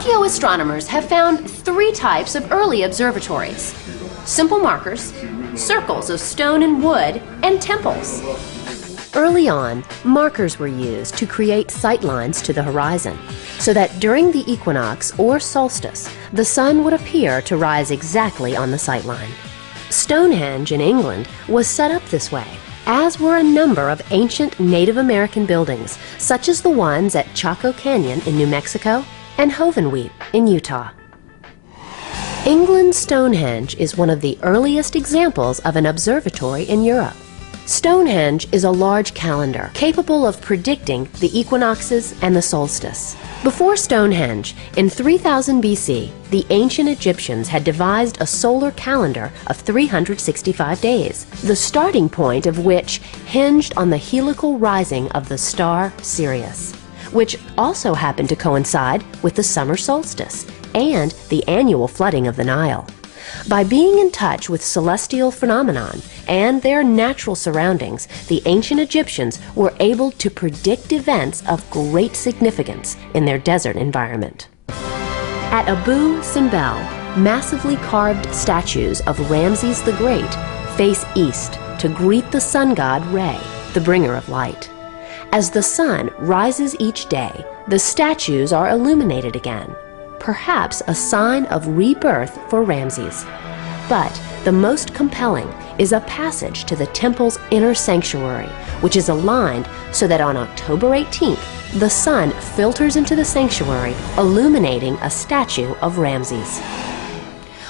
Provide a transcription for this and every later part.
Archaeoastronomers have found 3 types of early observatories: simple markers, circles of stone and wood, and temples. Early on, markers were used to create sight lines to the horizon, so that during the equinox or solstice, the sun would appear to rise exactly on the sight line. Stonehenge in England was set up this way, as were a number of ancient Native American buildings, such as the ones at Chaco Canyon in New Mexico and Hovenweep in Utah. England's Stonehenge is one of the earliest examples of an observatory in Europe. Stonehenge is a large calendar capable of predicting the equinoxes and the solstice. Before Stonehenge, in 3000 BC, the ancient Egyptians had devised a solar calendar of 365 days, the starting point of which hinged on the heliacal rising of the star Sirius, which also happened to coincide with the summer solstice and the annual flooding of the Nile. By being in touch with celestial phenomenon and their natural surroundings, the ancient Egyptians were able to predict events of great significance in their desert environment. At Abu Simbel, massively carved statues of Ramses the Great face east to greet the sun god Re, the bringer of light. As the sun rises each day, the statues are illuminated again, perhaps a sign of rebirth for Ramses. But the most compelling is a passage to the temple's inner sanctuary, which is aligned so that on October 18th, the sun filters into the sanctuary, illuminating a statue of Ramses.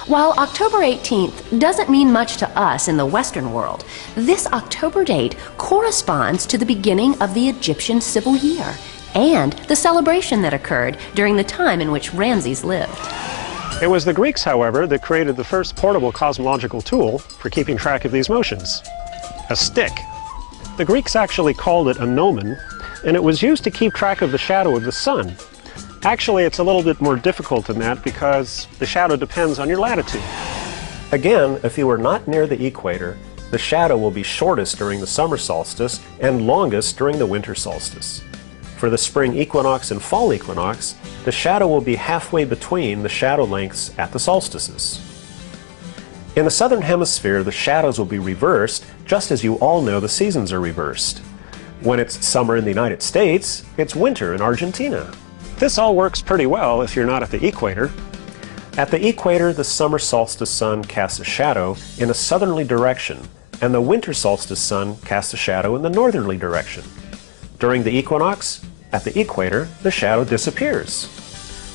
While October 18th doesn't mean much to us in the Western world, this October date corresponds to the beginning of the Egyptian civil year and the celebration that occurred during the time in which Ramses lived. It was the Greeks, however, that created the first portable cosmological tool for keeping track of these motions: a stick. The Greeks actually called it a gnomon, and it was used to keep track of the shadow of the sun. Actually, it's a little bit more difficult than that because the shadow depends on your latitude. Again, if you are not near the equator, the shadow will be shortest during the summer solstice and longest during the winter solstice. For the spring equinox and fall equinox, the shadow will be halfway between the shadow lengths at the solstices. In the southern hemisphere, the shadows will be reversed, just as you all know the seasons are reversed. When it's summer in the United States, it's winter in Argentina. This all works pretty well if you're not at the equator. At the equator, the summer solstice sun casts a shadow in a southerly direction, and the winter solstice sun casts a shadow in the northerly direction. During the equinox, at the equator, the shadow disappears.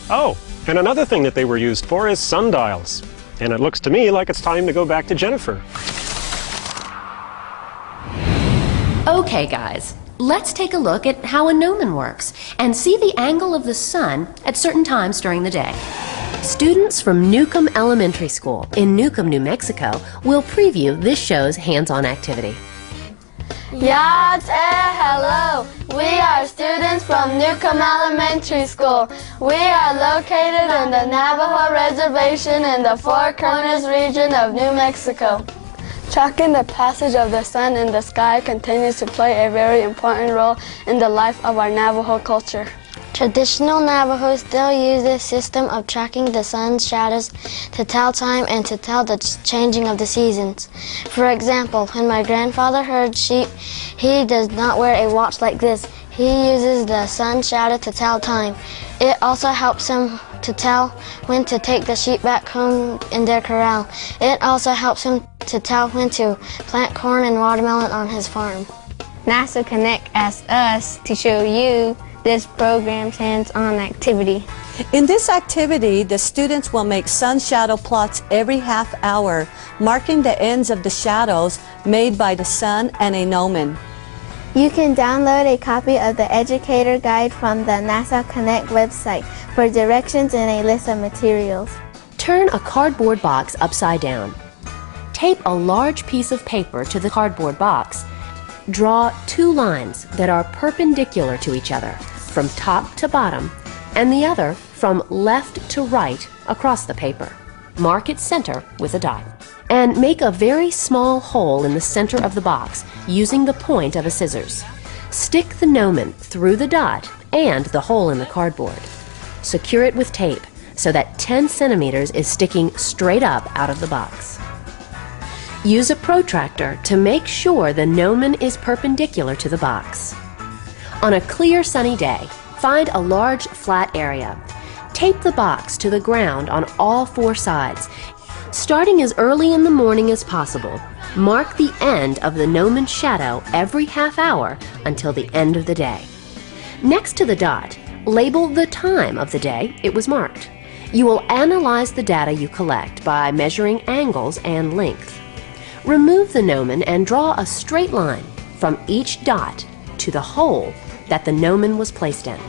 Oh, and another thing that they were used for is sundials. And it looks to me like it's time to go back to Jennifer. Okay, guys, let's take a look at how a gnomon works and see the angle of the sun at certain times during the day. Students from Newcomb Elementary School in Newcomb, New Mexico will preview this show's hands-on activity. Yat hello! We are students from Newcomb Elementary School. We are located in the Navajo Reservation in the Four Corners region of New Mexico. Tracking the passage of the sun in the sky continues to play a very important role in the life of our Navajo culture. Traditional Navajos still use this system of tracking the sun's shadows to tell time and to tell the changing of the seasons. For example, when my grandfather herds sheep, he does not wear a watch like this. He uses the sun's shadow to tell time. It also helps him to tell when to take the sheep back home in their corral. It also helps him to tell when to plant corn and watermelon on his farm. NASA Connect asked us to show you this program's hands-on activity. In this activity, the students will make sun shadow plots every half hour, marking the ends of the shadows made by the sun and a gnomon. You can download a copy of the Educator Guide from the NASA Connect website for directions and a list of materials. Turn a cardboard box upside down. Tape a large piece of paper to the cardboard box. Draw 2 lines that are perpendicular to each other, from top to bottom, and the other from left to right across the paper. Mark its center with a dot. And make a very small hole in the center of the box using the point of a scissors. Stick the gnomon through the dot and the hole in the cardboard. secure it with tape so that 10 centimeters is sticking straight up out of the box. Use a protractor to make sure the gnomon is perpendicular to the box. On a clear sunny day, find a large flat area. Tape the box to the ground on all 4 sides. Starting as early in the morning as possible, mark the end of the gnomon shadow every half hour until the end of the day. Next to the dot, label the time of the day it was marked. You will analyze the data you collect by measuring angles and length. Remove the gnomon and draw a straight line from each dot to the hole that the gnomon was placed in.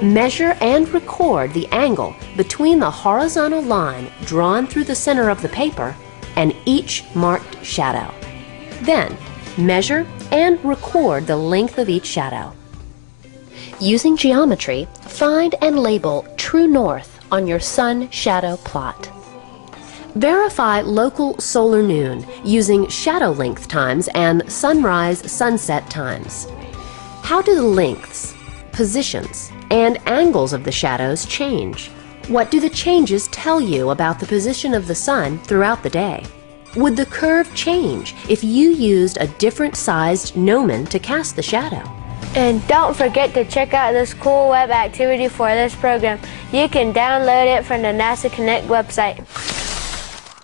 Measure and record the angle between the horizontal line drawn through the center of the paper and each marked shadow. Then, measure and record the length of each shadow. Using geometry, find and label true north on your sun shadow plot. Verify local solar noon using shadow length times and sunrise-sunset times. How do the lengths, positions, and angles of the shadows change? What do the changes tell you about the position of the sun throughout the day? Would the curve change if you used a different sized gnomon to cast the shadow? And don't forget to check out this cool web activity for this program. You can download it from the NASA Connect website.